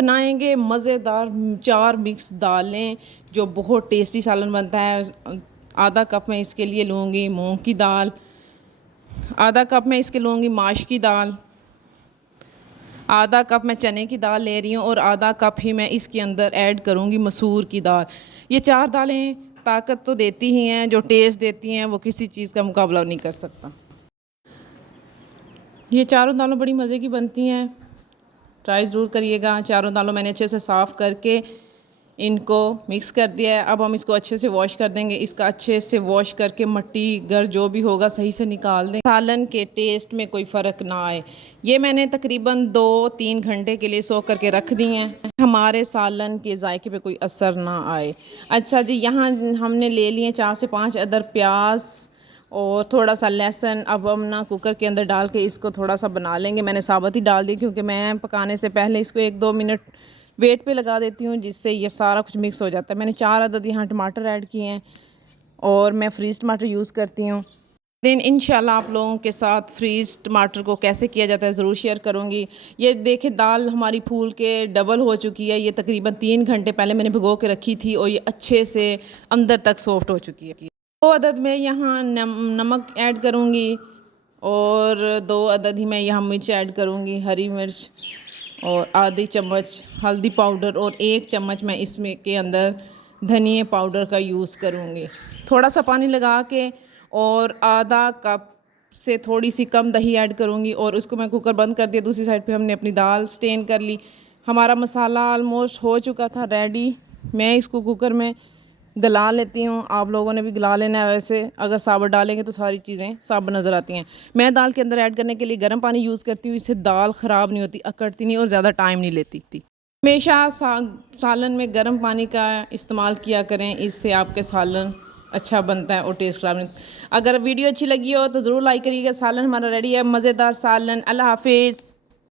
बनाएंगे मज़ेदार 4 मिक्स दालें जो बहुत टेस्टी सालन बनता है। आधा कप मैं इसके लिए लूँगी मूंग की दाल, आधा कप मैं इसके लूँगी माश की दाल, आधा कप मैं चने की दाल ले रही हूँ और आधा कप ही मैं इसके अंदर ऐड करूँगी मसूर की दाल। ये 4 दालें ताकत तो देती ही हैं, जो टेस्ट देती हैं वो किसी चीज़ का मुकाबला नहीं कर सकता। ये चारों दालों बड़ी मज़े की बनती हैं, ट्राई ज़रूर करिएगा। चारों दालों मैंने अच्छे से साफ़ करके इनको मिक्स कर दिया है। अब हम इसको अच्छे से वॉश कर देंगे। इसका अच्छे से वॉश करके मट्टी गर जो भी होगा सही से निकाल दें, सालन के टेस्ट में कोई फ़र्क ना आए। ये मैंने तकरीबन 2-3 घंटे के लिए सोख करके रख दी हैं, हमारे सालन के जायके पे कोई असर ना आए। अच्छा जी, यहाँ हमने ले लिए 4 से 5 अदर प्याज और थोड़ा सा लहसुन। अब हम ना कुकर के अंदर डाल के इसको थोड़ा सा बना लेंगे। मैंने साबुत ही डाल दी क्योंकि मैं पकाने से पहले इसको 1-2 मिनट वेट पे लगा देती हूँ, जिससे ये सारा कुछ मिक्स हो जाता है। मैंने 4 अदद यहाँ टमाटर ऐड किए हैं और मैं फ्रीज़ टमाटर यूज़ करती हूँ। दिन इंशाल्लाह आप लोगों के साथ फ्रीज़ टमाटर को कैसे किया जाता है ज़रूर शेयर करूँगी। ये देखें दाल हमारी फूल के डबल हो चुकी है। ये तकरीबन 3 घंटे पहले मैंने भिगो के रखी थी और ये अच्छे से अंदर तक सॉफ्ट हो चुकी है। 2 अदद में यहाँ नमक ऐड करूँगी और 2 अदद ही मैं यहाँ मिर्च ऐड करूँगी, हरी मिर्च, और आधी चम्मच हल्दी पाउडर और 1 चम्मच मैं इसमें के अंदर धनिया पाउडर का यूज़ करूँगी। थोड़ा सा पानी लगा के और आधा कप से थोड़ी सी कम दही ऐड करूँगी और उसको मैं कुकर बंद कर दिया। दूसरी साइड पे हमने अपनी दाल स्टेन कर ली। हमारा मसाला ऑलमोस्ट हो चुका था रेडी। मैं इसको कुकर में गला लेती हूँ। आप लोगों ने भी गला लेना है। वैसे अगर साबुत डालेंगे तो सारी चीज़ें साबुत नज़र आती हैं। मैं दाल के अंदर ऐड करने के लिए गर्म पानी यूज़ करती हूँ। इससे दाल ख़राब नहीं होती, अकड़ती नहीं और ज़्यादा टाइम नहीं लेती। हमेशा सालन में गर्म पानी का इस्तेमाल किया करें, इससे आपके सालन अच्छा बनता है और टेस्ट ख़राब नहीं। अगर वीडियो अच्छी लगी हो तो ज़रूर लाइक करिएगा। सालन हमारा रेडी है, मज़ेदार सालन। अल्लाह हाफिज़।